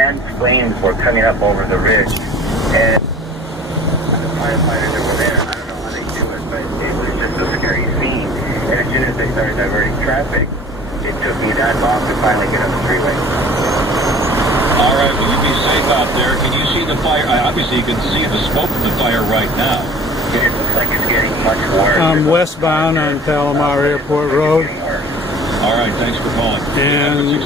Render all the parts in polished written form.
intense flames were coming up over the ridge, and the firefighters that were there, I don't know how they do it, but it was just a scary scene. And as soon as they started diverting traffic, it took me that long to finally get on the freeway. All right, will you be safe out there? Can you see the fire? Obviously, you can see the smoke from the fire right now. It looks like it's getting much worse. I'm westbound on Palomar Airport Road. All right, thanks for calling. And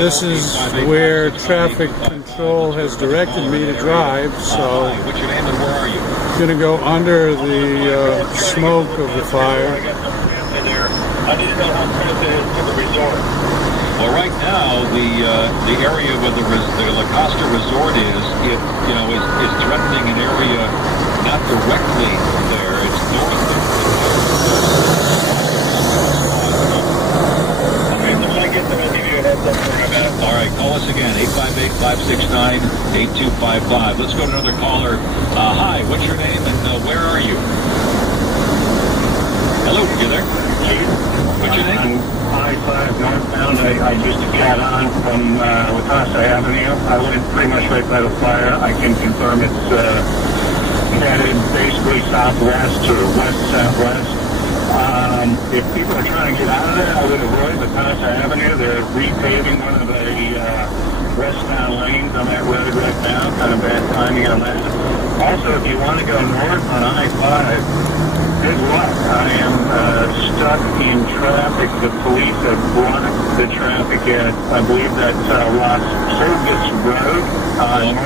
this is where traffic control has directed me to drive, so what's your name and where are you? I'm going to go under the smoke of the fire. I need to know how close it is to the resort. Well, right now, the area where the La Costa Resort is threatening an area not directly there. It's north of All right, call us again, 858-569-8255. Let's go to another caller. Hi, what's your name and where are you? Hello, you there? What's your name? I-5 northbound. I just got on from La Costa Avenue. I went pretty much right by the fire. I can confirm it's headed basically southwest or west-southwest. If people are trying to get out of there, I would avoid La Costa Avenue. They're repaving one of the westbound lanes on that road right now. Kind of bad timing on that. Also, if you want to go north on I-5, good luck. I am stuck in traffic. The police have blocked the traffic at, I believe that's Las Vegas Road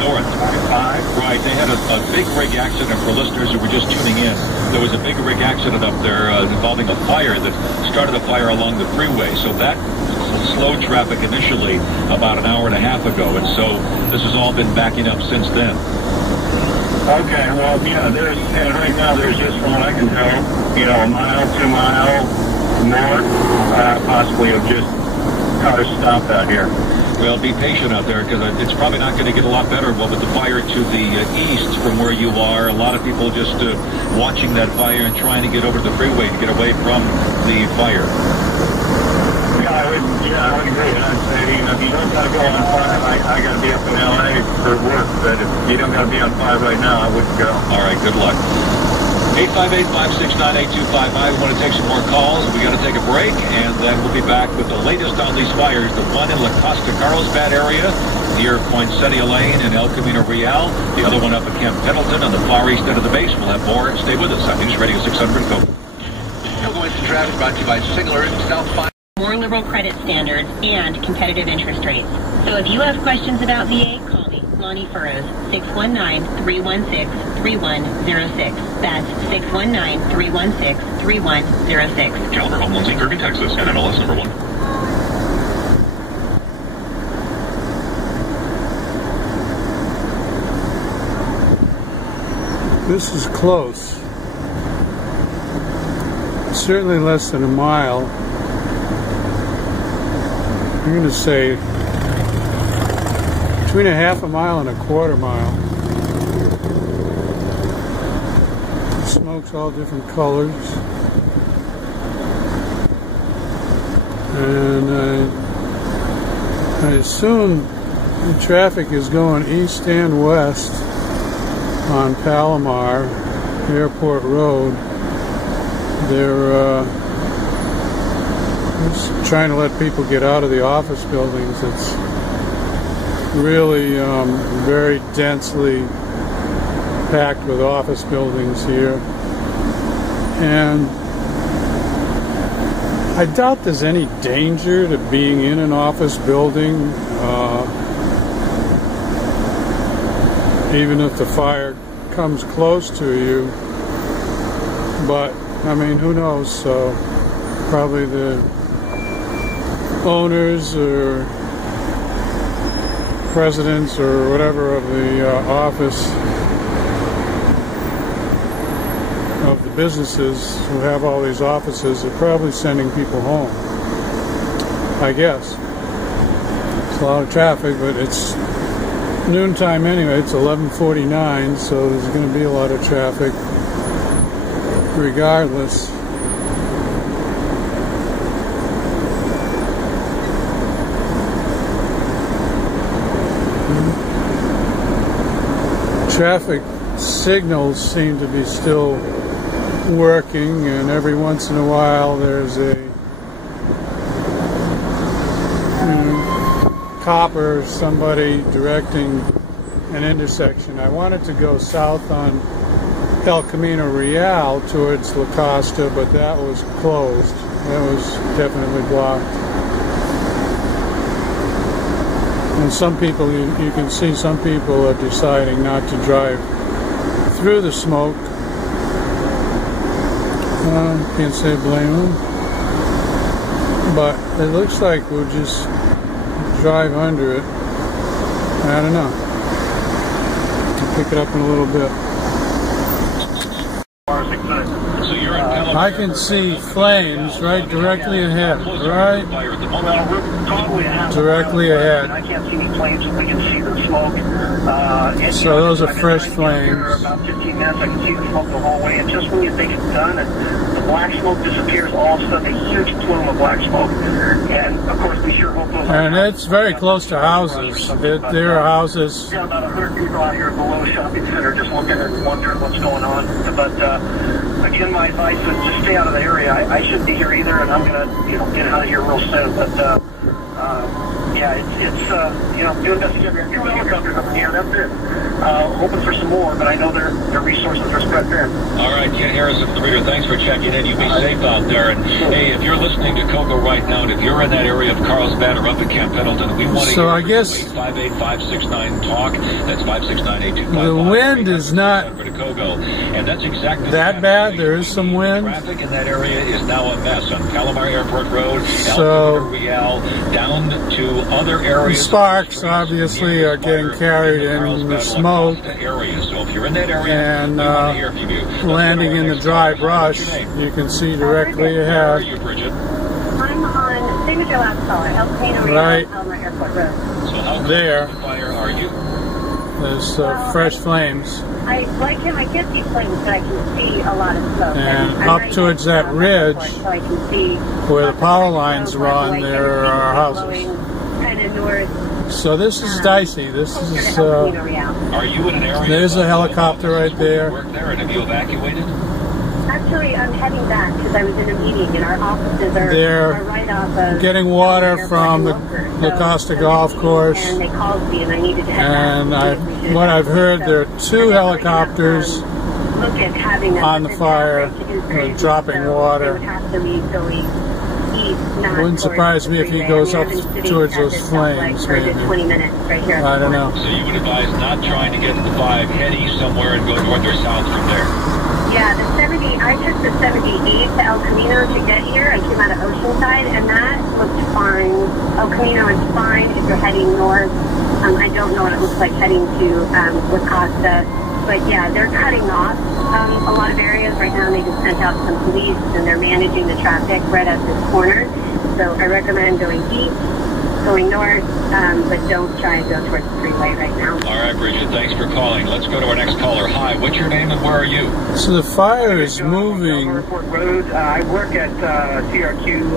north I-5. Right, they had a big rig accident for listeners who were just tuning in. There was a big rig accident up there involving a fire that started a fire along the freeway. So that slowed traffic initially about an hour and a half ago. And so this has all been backing up since then. Okay, well, yeah, and right now there's just, from what I can tell, a mile, 2 mile north, possibly of just cars stopped out here. Well, be patient out there because it's probably not going to get a lot better. Well, with the fire to the east from where you are, a lot of people just watching that fire and trying to get over to the freeway to get away from the fire. I would agree. And I'd say, if you don't got to go on 5, I got to be up in LA for work, but if you don't got to be on 5 right now, I wouldn't go. All right, good luck. 858-569-8255. We want to take some more calls. We got to take a break, and then we'll be back with the latest on these fires. The one in La Costa Carlsbad area, near Poinsettia Lane and El Camino Real. The other one up at Camp Pendleton on the far east end of the base. We'll have more. Stay with us on News Radio 600. Go. Going to traffic brought to you by Sigler and South Fire. More liberal credit standards and competitive interest rates. So if you have questions about VA, call me, Lonnie Furrows, 619-316-3106. That's 619-316-3106. Caliber Home Loans in Kirby, Texas, NMLS number 1. This is close. Certainly less than a mile. I'm going to say between a half a mile and a quarter mile. The smoke's all different colors. And I assume the traffic is going east and west on Palomar Airport Road. They're just trying to let people get out of the office buildings. It's really very densely packed with office buildings here. And I doubt there's any danger to being in an office building, even if the fire comes close to you. But, I mean, who knows? So, probably the owners or presidents or whatever of the office of the businesses who have all these offices are probably sending people home, I guess. It's a lot of traffic, but it's noontime anyway. It's 11:49, so there's going to be a lot of traffic regardless. Traffic signals seem to be still working, and every once in a while there's a cop or somebody directing an intersection. I wanted to go south on El Camino Real towards La Costa, but that was closed. That was definitely blocked. And some people, you can see some people are deciding not to drive through the smoke. Can't say blame them. But it looks like we'll just drive under it. I don't know. I'll pick it up in a little bit. I can see flames right directly ahead. Right directly ahead. I can't see any flames, but I can see the smoke. So those are fresh flames. About 15 minutes, I can see the smoke the whole way. And just when you think it's done, and the black smoke disappears, all of a sudden a huge plume of black smoke. And of course, we sure hope those. And it's very close to houses. There are houses. Yeah, about 100 people out here below the shopping center, just looking and wondering what's going on. But again, my advice is just stay out of the area. I shouldn't be here either, and I'm gonna, get out of here real soon. But yeah, it's doing best you can. 2 helicopters up in here. That's it. Hoping for some more, but I know their resources are spread thin. All right, Ken Harrison, the reader, thanks for checking in. You be safe out there. And hey, if you're listening to Coco right now, and if you're in that area of Carlsbad or up at Camp Pendleton, we want to hear I guess 58569-TALK. That's 569-8255. The wind is not and that's exactly that bad. There is some wind. Traffic in that area is now a mess on Palomar Airport Road, so Real, down to other areas. Sparks obviously are getting carried in the smoke area. So if you're in that area, and landing in the dry brush, you can see directly ahead. I'm on signature last caller, El Camino Real, Palomar Airport Road. So how there. close to the fire are you? There's fresh flames. I can't see flames, but I can see a lot of smoke. And up towards that ridge, so I can see where the power lines run, there are houses. Kind of north. So this is dicey. This is. Are you in an area? There's a helicopter right there. Work there, and have you evacuated? Actually, I'm heading back because I was in a meeting, and our offices are right off of. Getting water from the La Costa Golf Course. And they called me, and I needed to head back. And what I've heard, there are 2 helicopters on the fire, dropping water. Wouldn't surprise me if he goes up towards those flames, maybe. I don't know. So you would advise not trying to get to the 5, head east somewhere and go north or south from there? Yeah, I took the 78 to El Camino to get here. I came out of Oceanside, and that looked fine. El Camino is fine if you're heading north. I don't know what it looks like heading to La Costa. But yeah, they're cutting off a lot of areas right now, and they just sent out some police, and they're managing the traffic right at this corner. So I recommend going east, going north, but don't try and go towards the freeway right now. All right, Bridget, thanks for calling. Let's go to our next caller. Hi, what's your name and where are you? So the fire is moving. Airport Road. I work at CRQ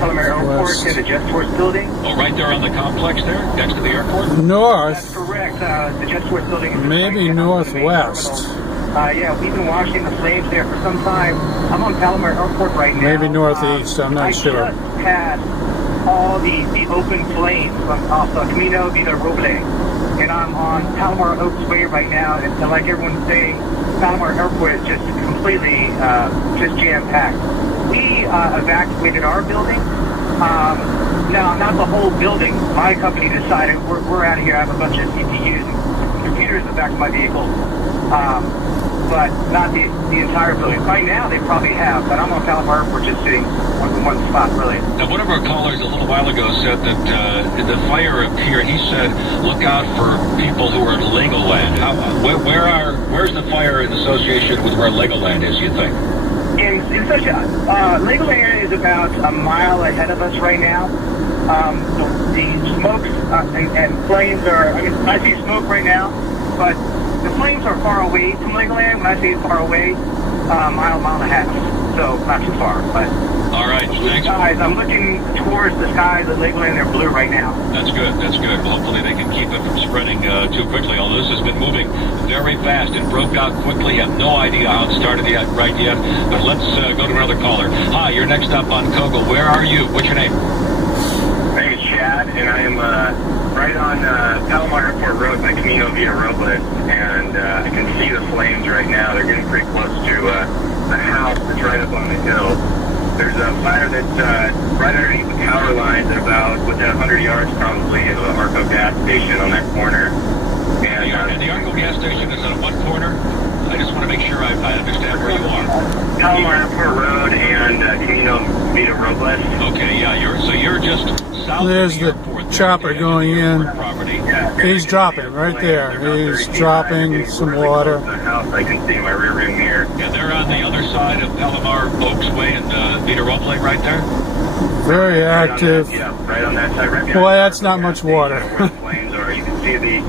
Palomar Airport in the Jet Force building. Oh, right there on the complex there, next to the airport? North. That's correct. The Jet Force building is maybe northwest. Yeah, we've been watching the flames there for some time. I'm on Palomar Airport right now. Maybe northeast, I'm not sure. I just passed all the open flames off the Camino de Roble. And I'm on Palomar Oaks Way right now, and like everyone's saying, Palomar Airport is just completely just jam-packed. We evacuated our building. Now, not the whole building. My company decided we're out of here. I have a bunch of CPUs and computers in the back of my vehicle. But not the entire building. By now, they probably have, but I'm on Palomar Airport just sitting in one spot, really. Now, one of our callers a little while ago said that the fire appeared. He said, look out for people who are in Legoland. Where's the fire in association with where Legoland is, you think? In such a, Legoland is about a mile ahead of us right now. The smoke and flames are, I see smoke right now, but the flames are far away from Legoland. When I say far away, mile and a half. So not too far, but. All right, thanks. Skies. I'm looking towards the skies that labeling they're blue right now. That's good. That's good. Well, hopefully they can keep it from spreading too quickly. Although this has been moving very fast and broke out quickly. I have no idea how it started yet, right yet. But let's go to another caller. Hi, you're next up on Kogo. Where are you? What's your name? My name is Chad, and I am right on Palomar Airport Road by Camino Via Robles, and I can see the flames right now. They're getting pretty close to the house that's right up on the hill. There's a fire that's right underneath the power lines at about within 100 yards probably of the Arco gas station on that corner. And the Arco gas station is on what corner? I just want to make sure I understand where you are. Palomar Airport Road and Camino Via Robles. Okay, yeah, you're just south There's of the the airport. chopper going in. Property. Yeah, He's dropping right there. He's dropping some water. The house I can see in my rear view mirror. Yeah, they're on the other side of Palomar Oaks Way and Vita Roble right there. Very active. Yeah, right on that side. Right Boy, that's not much water. Where the flames are. You can see the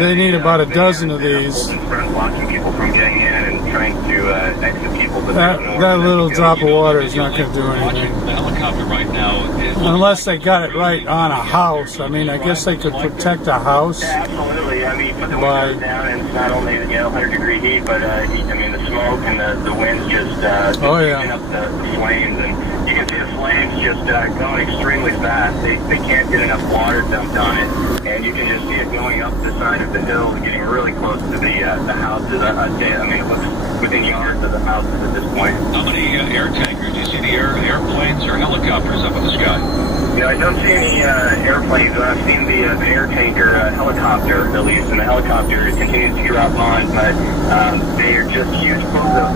They need about a dozen of these. Blocking people from getting in and trying to exit people. But That little drop of water is not going to do Watching anything. the helicopter right now. Unless they got it right on a house. I mean, I guess they could protect a house. Yeah, absolutely. I mean, put the windows down, and it's not only 100-degree heat, but I mean the smoke and the winds just picking up the flames, and you can see the flames just going extremely fast. They can't get enough water dumped on it, and you can just see it going up the side of the hill and getting really close to the houses. I mean, it looks within yards of the houses at this point. How many air tankers? Do you see the airplanes or helicopters up in the sky? Yeah, I don't see any airplanes, but I've seen the air tanker helicopter, at least, and the helicopter continues to drop on, but they are just huge plumes of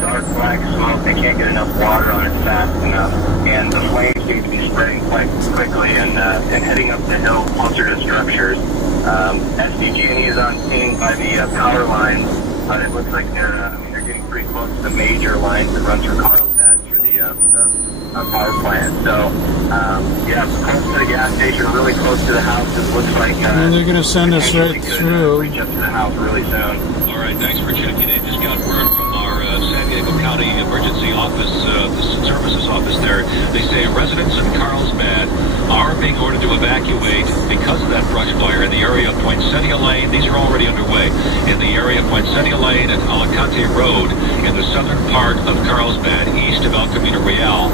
dark black smoke. They can't get enough water on it fast enough, and the flames seem to be spreading quite quickly and heading up the hill closer to structures. SDG&E is on scene by the power lines, but it looks like they're getting pretty close to the major lines that run through Carlsbad through the power plant. So, yeah, close to the gas station, really close to the houses. Looks like And they're going to send us right through. Reach up to the house really soon. All right, thanks for checking in. Just got word from our San Diego County Emergency Office, the Services Office there. They say residents in Carlsbad are being ordered to evacuate because of that brush fire in the area of Poinsettia Lane. These are already underway. In the area of Poinsettia Lane and Alicante Road in the southern part of Carlsbad, east of El Camino Real.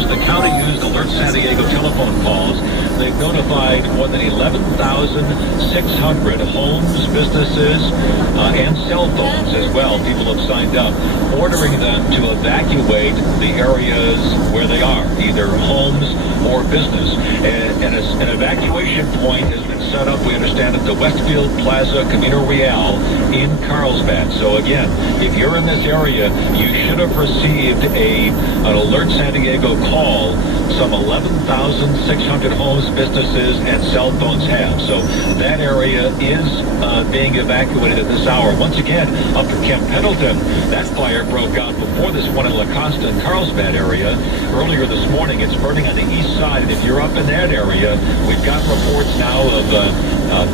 The county used Alert San Diego telephone calls. They've notified more than 11,600 homes, businesses, and cell phones as well. People have signed up, ordering them to evacuate the areas where they are, either homes or business. And an evacuation point has been set up, we understand, at the Westfield Plaza Camino Real in Carlsbad. So again, if you're in this area, you should have received an Alert San Diego call. Some 11,600 homes, businesses, and cell phones have. So that area is being evacuated at this hour. Once again, up to Camp Pendleton, that fire broke out before this one in La Costa and Carlsbad area. Earlier this morning, it's burning on the east side. And if you're up in that area, we've got reports now of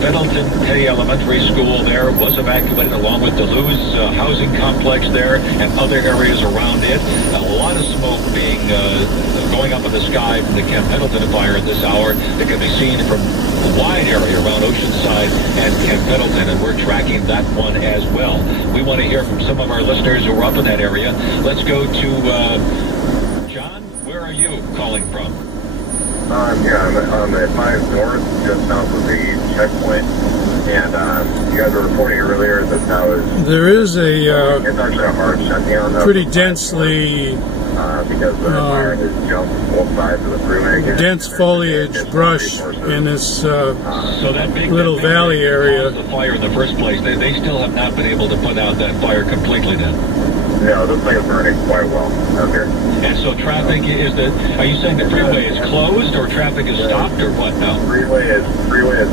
Pendleton Petty Elementary School there was evacuated, along with the Lewis housing complex there and other areas around it. A lot of smoke being going up in the sky from the Camp Pendleton fire at this hour that can be seen from a wide area around Oceanside and Camp Pendleton, and we're tracking that one as well. We want to hear from some of our listeners who are up in that area. Let's go to John. Where are you calling from? Yeah, I'm at 5 North, just south of the checkpoint, and you guys were reporting earlier that that was... There is it's actually a hard shutdown. pretty densely because the fire has jumped both sides of the freeway. dense foliage brush in this So that big little valley area. The fire in the first place, they still have not been able to put out that fire completely then. No, this thing is burning quite well out here. And so traffic are you saying the freeway is closed or traffic is stopped or what now? Freeway is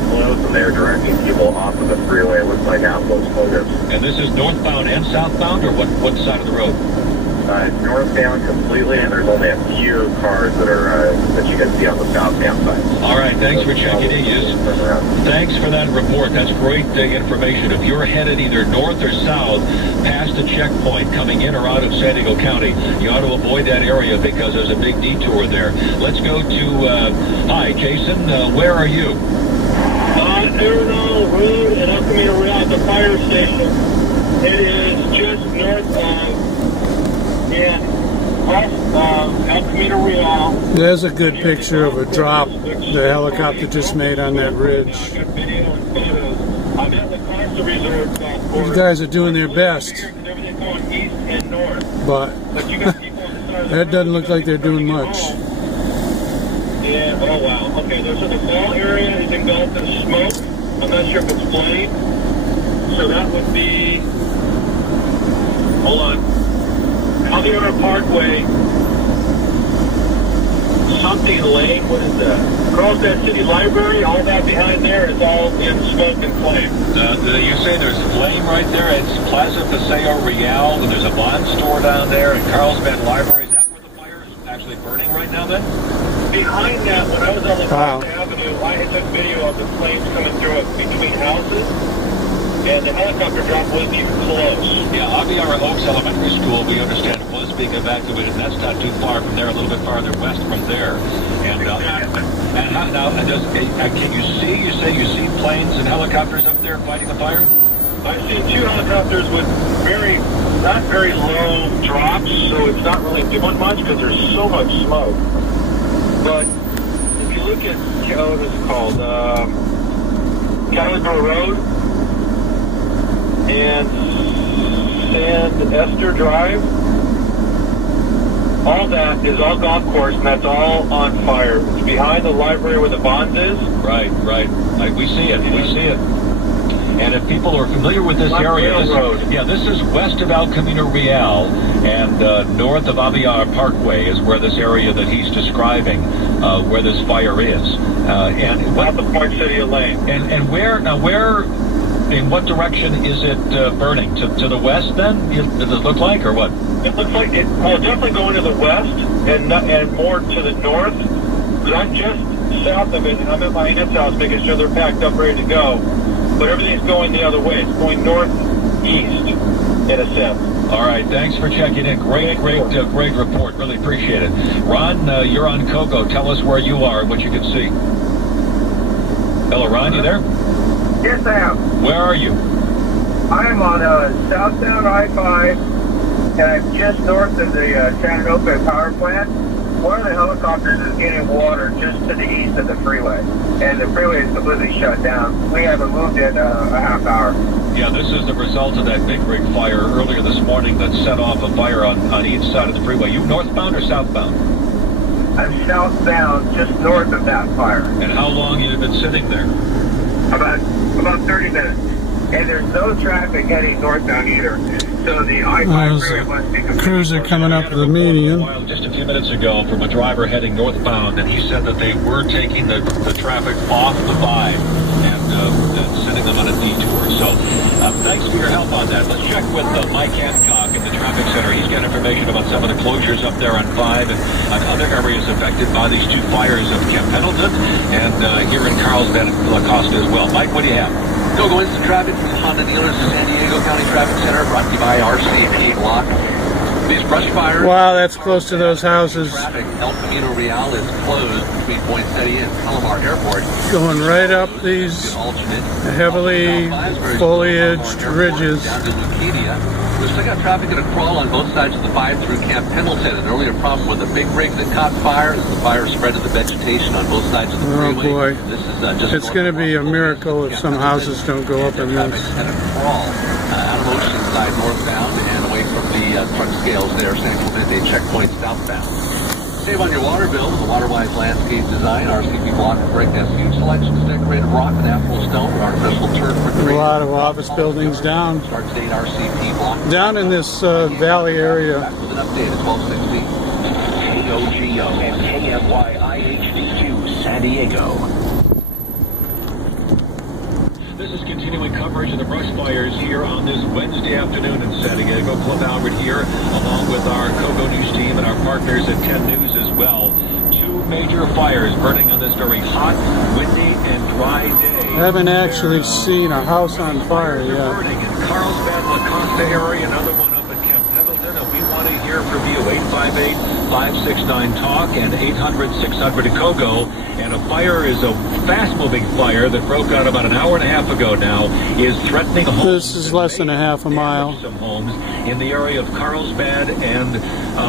closed, and they're directing people off of the freeway. It looks like outpost focus. And this is northbound and southbound, or what side of the road? It's northbound completely, and there's only a few cars that you can see on the southbound side. All right, thanks for checking in. You just Thanks for that report. That's great information. If you're headed either north or south past a checkpoint coming in or out of San Diego County, you ought to avoid that area because there's a big detour there. Let's go to, hi, Jason, where are you? Arenal Road and El Camino Real at the fire station. It is just north of, El Camino Real. There's a good picture of a drop the helicopter just made on that ridge. These guys are doing their best, but that doesn't look like they're doing much. Yeah, oh wow. Okay, so the fall area is engulfed in smoke. I'm not sure if it's flame. So that would be, hold on, Aldeona Parkway, something lane, what is that? Carlsbad City Library, all that behind there is all in smoke and flame. You say there's flame right there? It's Plaza Paseo Real, and there's a bond store down there, and Carlsbad Library. Is that where the fire is actually burning right now then? Behind that, when I was on the Avenue, I had took video of the flames coming through it between houses, and the helicopter drop wasn't even close. Yeah, Aviara Oaks Elementary School, we understand, was being evacuated. That's not too far from there, a little bit farther west from there. And can you see? You say you see planes and helicopters up there fighting the fire? I've seen 2 helicopters with not very low drops, so it's not really doing much because there's so much smoke. But if you look at, what is it called, Carlsbad Road and San Esther Drive, all that is all golf course, and that's all on fire. It's behind the library where the Bonds is. Right. We see it. We see it. And if people are familiar with this area, this is west of El Camino Real and north of Aviara Parkway is where this area that he's describing, where this fire is. And what the Point City Lane. And where in what direction is it burning? To the west then? Does it look like, or what? It looks like it. Well, definitely going to the west and more to the north. Because I'm just south of it, and I'm at my aunt's house making sure they're packed up, ready to go. But everything's going the other way. It's going northeast, in a sense. All right, thanks for checking in. Great report. Really appreciate it. Ron, you're on Coco. Tell us where you are and what you can see. Hello, Ron, you there? Yes, I am. Where are you? I am on southbound I-5, and I'm just north of the San Diego power plant. One of the helicopters is getting water just to the east of the freeway, and the freeway is completely shut down. We haven't moved in a half hour. Yeah, this is the result of that big rig fire earlier this morning that set off a fire on each side of the freeway. You northbound or southbound? I'm southbound, just north of that fire. And how long have you been sitting there? About 30 minutes. And there's no traffic heading northbound either. So the I-5 freeway must be completely cruiser coming up to the median. Just a few minutes ago from a driver heading northbound, and he said that they were taking the traffic off the 5 and sending them on a detour. So thanks for your help on that. Let's check with Mike Hancock in the traffic center. He's got information about some of the closures up there on 5 and on other areas affected by these 2 fires of Camp Pendleton and here in Carlsbad and La Costa as well. Mike, what do you have? Go instant traffic from the Honda dealers to San Diego County Traffic Center, brought to you by RCP Block. These brush fires. Wow, that's close to those houses. Traffic. El Camino Real is closed between Point City and Palomar Airport. Going right up these heavily foliaged ridges. Down to Lucadia. We've still got traffic in a crawl on both sides of the 5 through Camp Pendleton. An earlier problem with the big rig that caught fire as the fire spread to the vegetation on both sides of the freeway. Oh boy. This is just it's going to be a miracle if some houses don't go up in this. And a crawl out of Oceanside northbound and away from the truck scales there, San Clemente checkpoint southbound. Save on your water bill with the WaterWise landscape design. RCP Block of brick has huge selections of decorated rock and natural stone, artificial turf for a lot of office buildings down. Start date RCP Block. Down in this valley area. Back with an update at 12:16. KOGO and KMYIHD2 San Diego. This is continuing coverage of the brush fires here on this Wednesday afternoon in San Diego. Cliff Albert here, along with our Coco News team and our partners at 10 News as well. 2 major fires burning on this very hot, windy, and dry day haven't actually seen a house on fire yet. Burning in Carlsbad, La Costa area, another one up in Camp Pendleton, and we want to hear from you. 858-569-TALK and 800-600-COGO. And a fire is a fast-moving fire that broke out about an hour and a half ago now, is threatening homes. This is less than a half a mile. Some homes in the area of Carlsbad and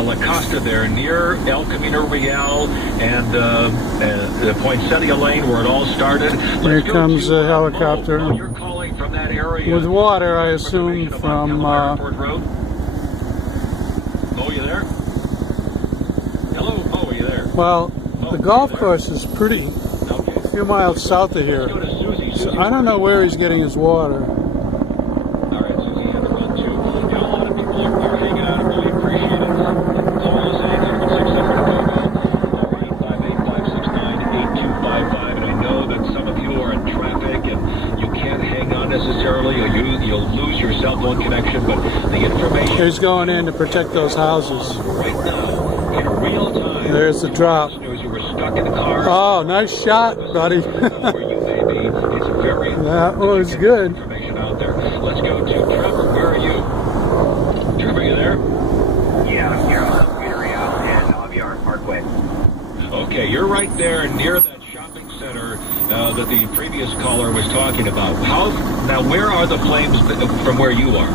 La Costa there, near El Camino Real and the Poinsettia Lane where it all started. Here comes a helicopter You're calling from that area with water, I assume, from... Airport Road. Oh, you there? Hello? Oh, are you there? Well, the golf course is pretty, Okay. a few miles south of here. Let's go to Susie. So I don't know where he's getting his water. All right, Susie had to run too. You know, a lot of people are hanging out. I really appreciate it. Call us at 800-600-GOGO, 858-569-8255. And I know that some of you are in traffic and you can't hang on necessarily, or you'll lose your cell phone connection, but the information... He's going in to protect those houses. Right now, in real time... There's the drop. You were stuck in the car. Oh, nice shot, buddy. Where you may be. It's very That was good. information out there. Let's go to Trevor. Where are you? Trevor, you there? Yeah, I'm here on Freeway and Aviar Parkway. Okay, you're right there near that shopping center that the previous caller was talking about. Now, where are the flames from where you are?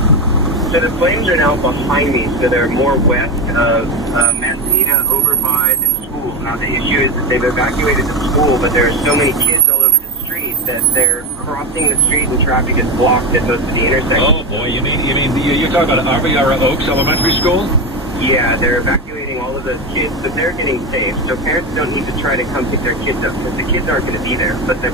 So the flames are now behind me, so they're more west of Manzanita, over by the school. Now the issue is that they've evacuated the school, but there are so many kids all over the street that they're crossing the street and traffic is blocked at most of the intersections. Oh boy, you're talking about Aviara Oaks Elementary School? Yeah, they're evacuating all of those kids, but they're getting safe. So parents don't need to try to come pick their kids up because the kids aren't going to be there. But the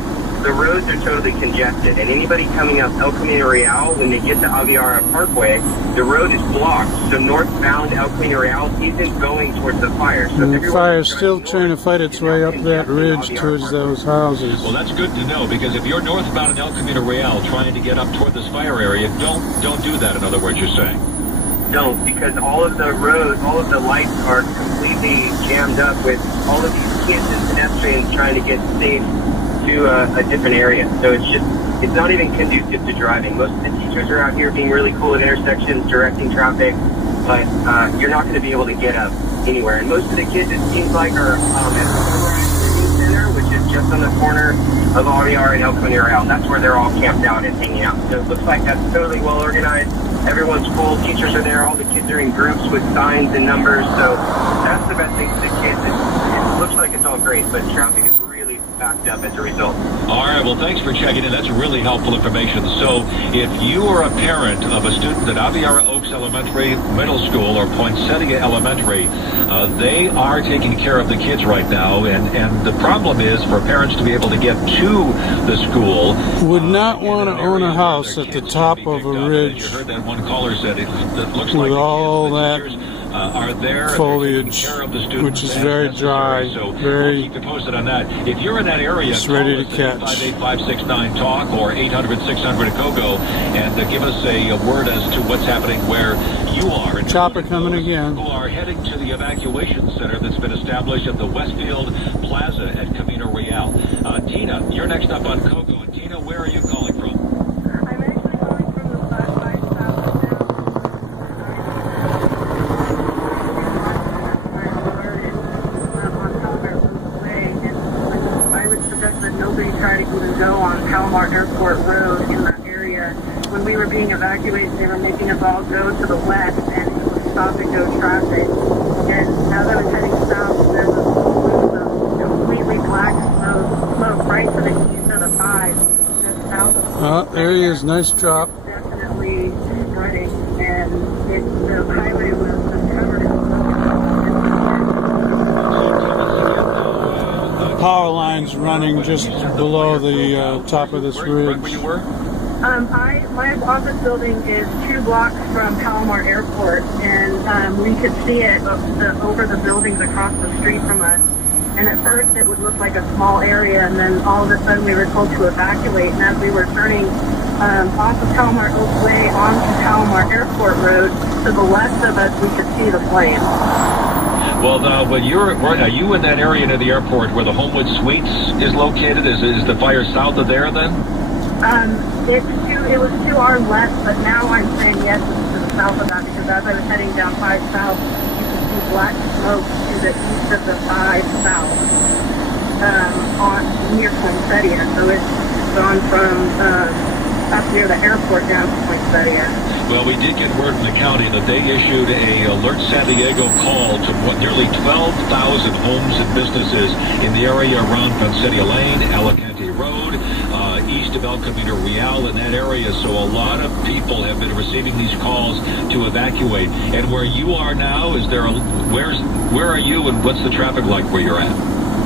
roads are totally congested, and anybody coming up El Camino Real, when they get to Aviara Parkway, the road is blocked. So northbound El Camino Real isn't going towards the fire. So And the fire's still trying to fight its way up that ridge towards those houses. Well, that's good to know, because if you're northbound in El Camino Real trying to get up toward this fire area, don't do that, in other words, you're saying. Don't, because all of the roads, all of the lights are completely jammed up with all of these kids and pedestrians trying to get safe to a different area. So it's not even conducive to driving. Most of the teachers are out here being really cool at intersections, directing traffic, but you're not going to be able to get up anywhere. And most of the kids, it seems like, are at the Freeway Center, which is just on the corner of Aviar and El Camino Real. That's where they're all camped out and hanging out. So it looks like that's totally well organized. Everyone's full. Teachers are there. All the kids are in groups with signs and numbers. So that's the best thing for the kids. It looks like it's all great, but traffic is really backed up as a result. All right, well, thanks for checking in. That's really helpful information. So if you are a parent of a student at Aviara Oaks Elementary Middle School or Poinsettia Elementary, they are taking care of the kids right now, and the problem is for parents to be able to get to the school. Would not want to own a house at the top of a ridge. You heard that one caller said it looks with like all that are there foliage, which is very dry, so very... we'll keep you posted on that. If you're in that area, it's ready to catch. 858-569-TALK or 800-600-GOGO, and give us a word as to what's happening where you are. Chopper coming again. Who are heading to the evacuation center that's been established at the Westfield Plaza at Camino Real. Tina, you're next up on COGO. And Tina, where are you calling from? I'm actually calling from the side south I would suggest that nobody try to even go on Palomar Airport Road in that area. When we were being evacuated, they were making us all go to the west, and it was stop-and-go traffic. And as I was heading south, there was completely black smoke right to the east of the 5, just south of there he is. Nice drop. Definitely running, and the highway was just covered in Power lines running just below the top of this ridge. Where you were? My office building is 2 blocks from Palomar Airport, and we could see it over the buildings across the street from us. And at first it would look like a small area, and then all of a sudden we were told to evacuate. And as we were turning off of Palomar Oak Way onto Palomar Airport Road, to the left of us we could see the flames. Well, are you in that area near the airport where the Homewood Suites is located? Is the fire south of there then? It was to our left, but now I'm saying yes, it's to the south of that, because as I was heading down 5 South, you can see black smoke to the east of the 5 South near Poinsettia. So it's gone from up near the airport down to Poinsettia. Well, we did get word from the county that they issued a Alert San Diego call to nearly 12,000 homes and businesses in the area around Poinsettia Lane, Alicante Road, east of El Camino Real, in that area. So a lot of people have been receiving these calls to evacuate. And where you are now, where are you and what's the traffic like where you're at?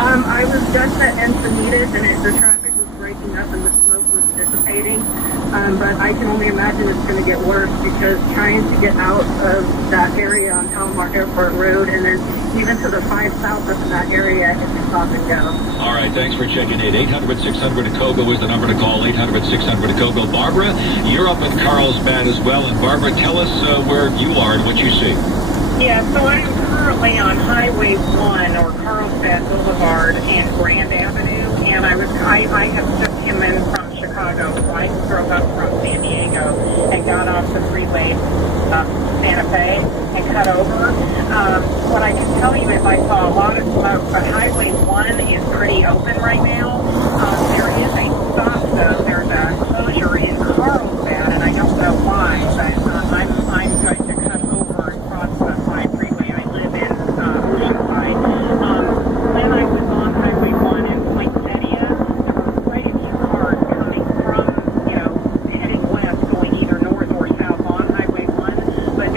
I was just at Encinitas, and the traffic was breaking up and the smoke was dissipating. But I can only imagine it's going to get worse, because trying to get out of that area on Palomar Airport Road and then even to the 5 South up in that area, it's stop and go. All right, thanks for checking in. 800-600-COGO is the number to call, 800-600-COGO. Barbara, you're up in Carlsbad as well. And Barbara, tell us where you are and what you see. Yeah, so I'm currently on Highway 1 or Carlsbad Boulevard and Grand Avenue, and I have just come in from Chicago, so I drove up from San Diego and got off the freeway Santa Fe and cut over. What I can tell you is I saw a lot of smoke, but Highway 1 is pretty open right now. There is a stop, though. There's a closure in Carlsbad, and I don't know why, but I'm going to cut over and cross the 5 freeway. I live in Oceanside. When I was on Highway 1 in Poinsettia, there were quite a few cars coming from, heading west, going either north or south on Highway 1. But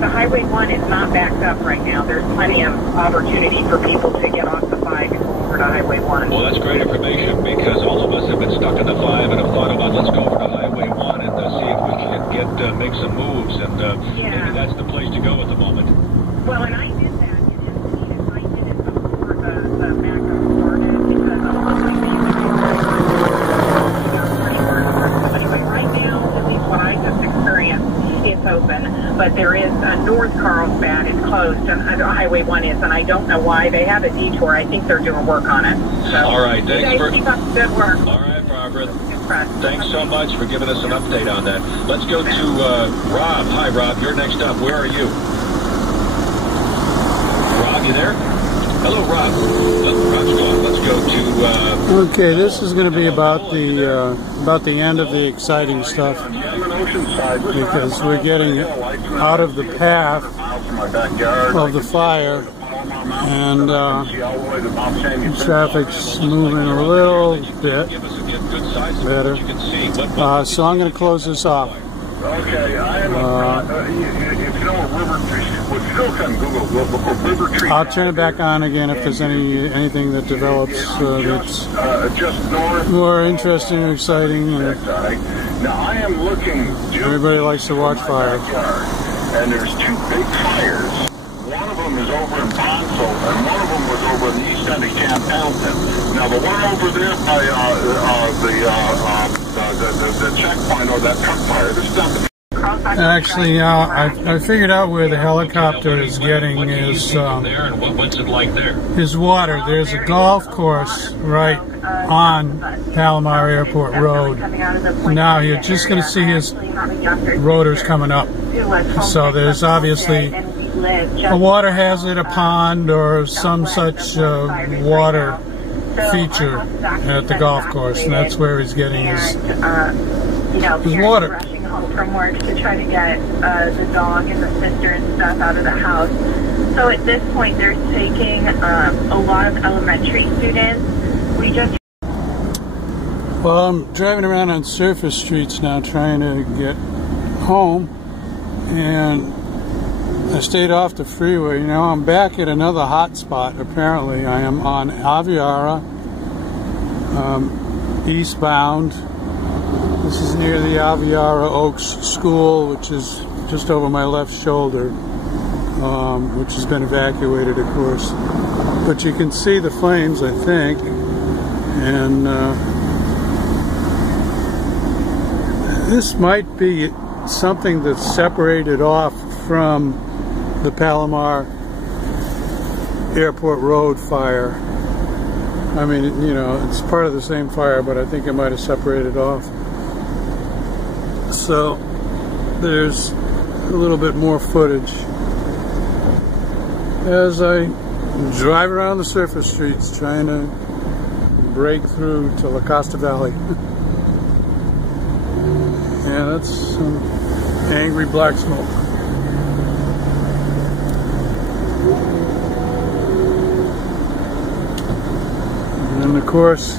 the Highway 1 is not backed up right now. There's plenty of opportunity for people to get off the 5 and go over to Highway 1. Well, that's great information, because all of us have been stuck in the 5 and have thought about, let's go over to Highway 1 and see if we can make some moves. And maybe that's the place to go at the moment. Well, and I did that in Encinitas. I did it before the backup started, because anyway, right now, at least what I just experienced, it's open, but there is North Carlsbad is closed, and Highway 1 is, and I don't know why. They have a detour. I think they're doing work on it. So, all right, thanks for keep up good work. All right, Barbara. Thanks so much for giving us an update on that. Let's go to Rob. Hi, Rob. You're next up. Where are you? Rob, you there? Hello, Rob. Oh, Rob's gone. Let's go to... Okay, this is going to be about the end of the exciting stuff, because we're getting out of the path of the fire, and traffic's moving a little bit better. So I'm going to close this off. Okay, I am if you know River Tree. I'll turn it back on again if there's anything that develops that's more interesting or exciting. Now I am looking. Everybody likes to watch fire. And there's 2 big fires. One of them is over in Bonsall, and one of them was over in the east end of Camp Pendleton. Now the one over there by the checkpoint, or that truck fire, there's nothing. Actually, I figured out where the helicopter is getting his water. There's a golf course right on Palomar Airport Road. Now you're just going to see his rotors coming up. So there's obviously a water hazard, a pond, or some such water feature at the golf course, and that's where he's getting his water. From work to try to get the dog and the sister and stuff out of the house. So at this point, they're taking a lot of elementary students. Well, I'm driving around on surface streets now, trying to get home, and I stayed off the freeway. Now I'm back at another hot spot. Apparently, I am on Aviara, eastbound. This is near the Aviara Oaks School, which is just over my left shoulder, which has been evacuated, of course. But you can see the flames, I think, and this might be something that's separated off from the Palomar Airport Road fire. I mean, you know, it's part of the same fire, but I think it might have separated off. So there's a little bit more footage as I drive around the surface streets trying to break through to La Costa Valley. Yeah, that's some angry black smoke. And of course,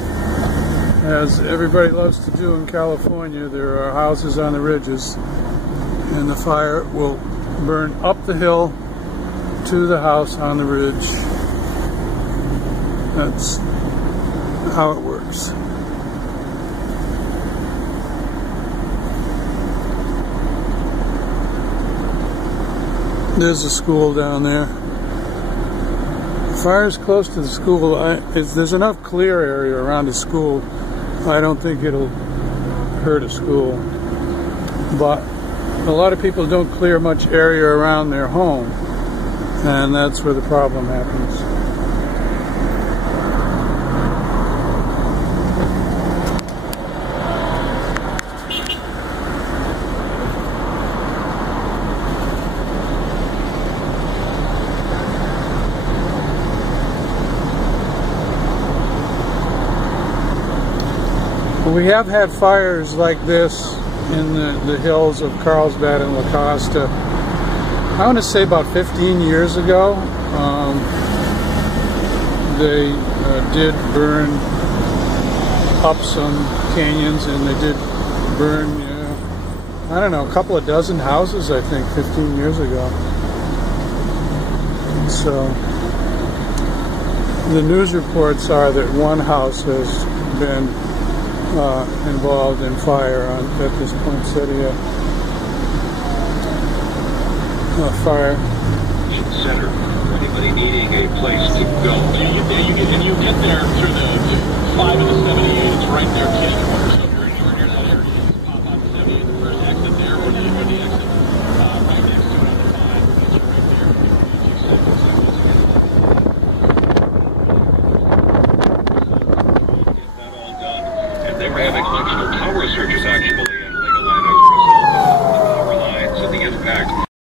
as everybody loves to do in California, there are houses on the ridges, and the fire will burn up the hill to the house on the ridge. That's how it works. There's a school down there. The fire's close to the school. There's enough clear area around the school. I don't think it'll hurt a school. But a lot of people don't clear much area around their home, and that's where the problem happens. We have had fires like this in the hills of Carlsbad and La Costa. I want to say about 15 years ago. They did burn up some canyons, and they did burn, I don't know, a couple of dozen houses, I think, 15 years ago. So the news reports are that one house has been involved in fire at this poinsettia fire. Center for anybody needing a place to go. You get there, you get there through the 5 and the 78. It's right there, kidding corner. So if you're anywhere near that area, you just pop out the 78, the first exit there, or the exit right next to it on the 5. It's right there. You take 7 seconds to get it. They were having functional tower searches actionable